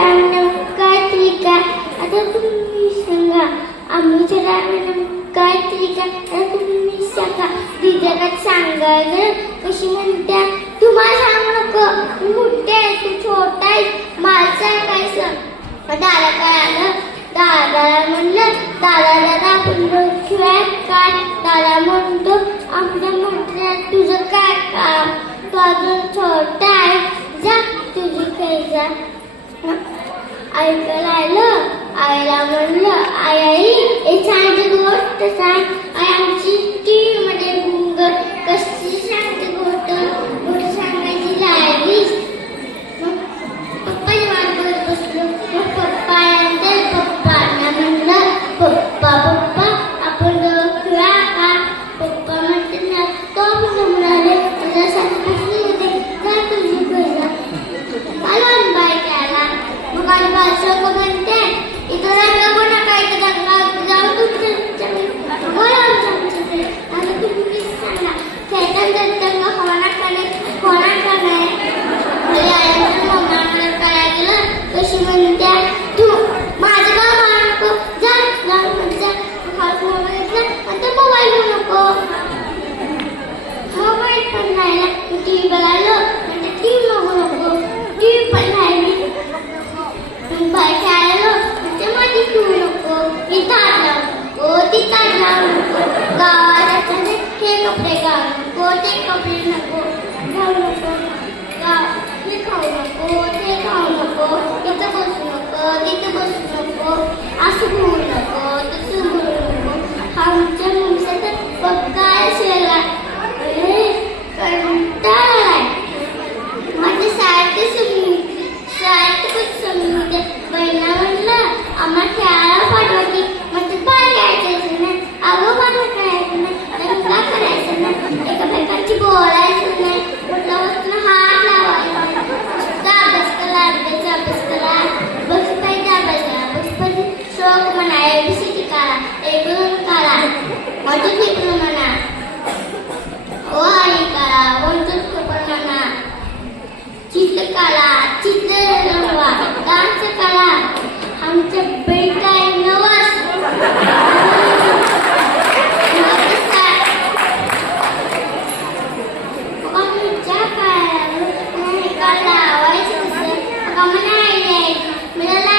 रामनाम कार्तिका आता तुम्ही सांगा आम्ही रामनाम कार्तिका आता तुम्ही सांगा दिदीला सांगायला कशी म्हणत्या तुम्हाला सांगू नको तू मोठे आहे तू छोटा आहे मला सांगायचं दादा काय आलं दादाला म्हणलं दादा दादा आपण खेळ काय दादा म्हणतो आपल्या म्हटलं तुझं काय काम तो छोटा आहे जा तुझी खेळ जा ऐकायला आलं आईला म्हणलं आई आई हे छान गोष्ट सांग चित्रकला चित्र रंगवा डान्सकला आमच्या बेटाय नवास. मला